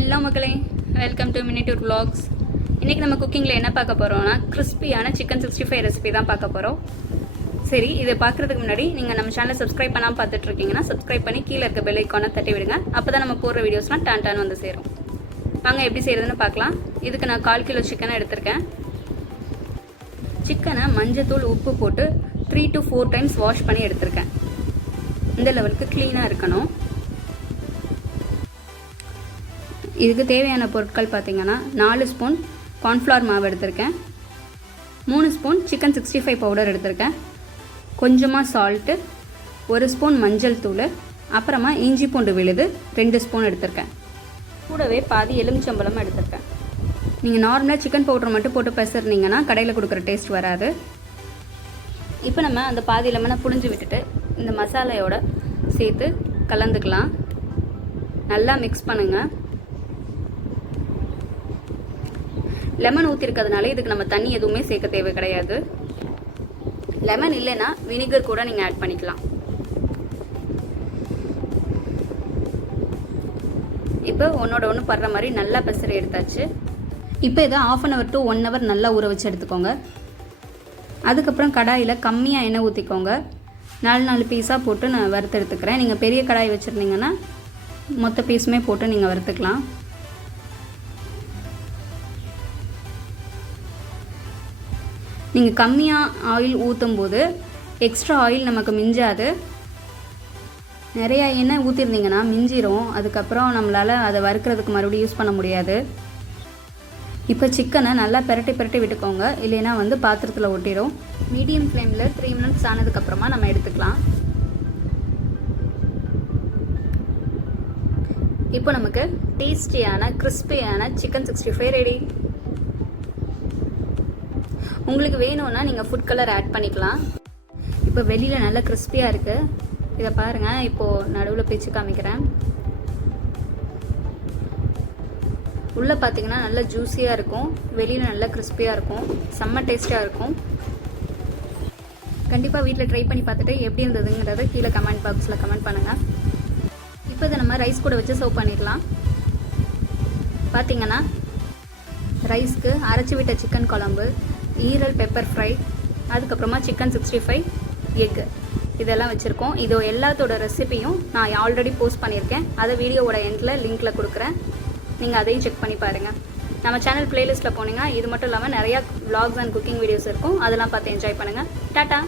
Hello மக்களே, welcome to மினிட்டூர் vlogs. இன்றைக்கி நம்ம குக்கிங்கில் என்ன பார்க்க போகிறோம்னா கிறிஸ்பியான சிக்கன் 65 ரெசிபி தான் பார்க்க போகிறோம். சரி, இதை பார்க்குறதுக்கு முன்னாடி நீங்கள் நம்ம சேனலை சப்ஸ்கிரைப் பண்ணாமல் பார்த்துட்ருக்கீங்கன்னா சப்ஸ்கிரைப் பண்ணி கீழே இருக்க பெல் ஐக்கானை தட்டி விடுங்க. அப்போ தான் நம்ம போடுற வீடியோஸ்லாம் டான் வந்து சேரும். வாங்க எப்படி செய்கிறதுன்னு பார்க்கலாம். இதுக்கு நான் 1/4 கிலோ சிக்கனை எடுத்திருக்கேன். சிக்கனை மஞ்சத்தூள் உப்பு போட்டு 3 to 4 டைம்ஸ் வாஷ் பண்ணி எடுத்திருக்கேன். இந்த லெவலுக்கு க்ளீனாக இருக்கணும். இதுக்கு தேவையான பொருட்கள் பார்த்திங்கன்னா 4 ஸ்பூன் கார்ன்ஃப்ளவர் மாவு எடுத்திருக்கேன், 3 ஸ்பூன் சிக்கன் 65 பவுடர் எடுத்திருக்கேன், கொஞ்சமாக சால்ட்டு, 1 ஸ்பூன் மஞ்சள் தூள், அப்புறமா இஞ்சி பூண்டு விழுது 2 ஸ்பூன் எடுத்திருக்கேன். கூடவே பாதி எலுமிச்சம்பழம் எடுத்திருக்கேன். நீங்கள் நார்மலாக சிக்கன் பவுடர் மட்டும் போட்டு பெசர்னீங்கன்னா கடையில் கொடுக்குற டேஸ்ட் வராது. இப்போ நம்ம அந்த பாதி லெமனை புழிஞ்சு விட்டுட்டு இந்த மசாலையோட சேர்த்து கலந்துக்கலாம். நல்லா மிக்ஸ் பண்ணுங்கள். லெமன் ஊற்றிருக்கிறதுனால இதுக்கு நம்ம தண்ணி எதுவுமே சேர்க்க தேவை கிடையாது. லெமன் இல்லைன்னா வினிகர் கூட நீங்கள் ஆட் பண்ணிக்கலாம். இப்போ ஒன்றோட ஒன்று படுற மாதிரி நல்லா பெசரி எடுத்தாச்சு. இப்போ இதை 1/2 hour to 1 hour நல்லா ஊற வச்சு எடுத்துக்கோங்க. அதுக்கப்புறம் கடாயில் கம்மியாக எண்ணெய் ஊற்றிக்கோங்க. 4 பீஸாக போட்டு நான் வறுத்து எடுத்துக்கிறேன். நீங்கள் பெரிய கடாய் வச்சுருந்தீங்கன்னா மொத்த பீஸுமே போட்டு நீங்கள் வறுத்துக்கலாம். நீங்கள் கம்மியாக ஆயில் ஊற்றும் போது எக்ஸ்ட்ரா ஆயில் நமக்கு மிஞ்சாது. நிறையா எண்ணெய் ஊற்றிருந்தீங்கன்னா மிஞ்சிரும். அதுக்கப்புறம் நம்மளால் அதை வறுக்கிறதுக்கு மறுபடியும் யூஸ் பண்ண முடியாது. இப்போ சிக்கனை நல்லா பிரட்டி விட்டுக்கோங்க, இல்லைன்னா பாத்திரத்தில் ஒட்டிடும். மீடியம் ஃப்ளேமில் 3 minutes ஆனதுக்கப்புறமா நம்ம எடுத்துக்கலாம். இப்போ நமக்கு டேஸ்டியான கிறிஸ்பியான சிக்கன் 65 ரெடி. உங்களுக்கு வேணும்னா நீங்கள் ஃபுட் கலர் ஆட் பண்ணிக்கலாம். இப்போ வெளியில் நல்லா கிறிஸ்பியாக இருக்குது. இதை பாருங்கள், இப்போது நடுவில் பிச்சு காமிக்கிறேன். உள்ளே பார்த்தீங்கன்னா நல்லா ஜூஸியாக இருக்கும், வெளியில் நல்லா கிறிஸ்பியாக இருக்கும், செம்ம டேஸ்ட்டாக இருக்கும். கண்டிப்பாக வீட்டில் ட்ரை பண்ணி பார்த்துட்டு எப்படி இருந்ததுங்கிறத கீழே கமெண்ட் பாக்ஸில் கமெண்ட் பண்ணுங்கள். இப்போ இதை நம்ம ரைஸ் கூட வச்சு சர்வ் பண்ணிடலாம். பார்த்தீங்கன்னா ரைஸ்க்கு அரைச்சி விட்ட சிக்கன் குழம்பு, ஈரல் பெப்பர் ஃப்ரை, அதுக்கப்புறமா சிக்கன் 65 எக்கு இதெல்லாம் வச்சுருக்கோம். இது எல்லாத்தோட ரெசிபியும் நான் ஆல்ரெடி போஸ்ட் பண்ணியிருக்கேன். அதை வீடியோவோட எண்டில் லிங்க்கில் கொடுக்குறேன். நீங்கள் அதையும் செக் பண்ணி பாருங்கள். நம்ம சேனல் பிளேலிஸ்ட்டில் போனீங்கன்னா இது மட்டும் இல்லாமல் நிறையா vlogs அண்ட் குக்கிங் வீடியோஸ் இருக்கும். அதெல்லாம் பார்த்து என்ஜாய் பண்ணுங்கள். டாட்டா.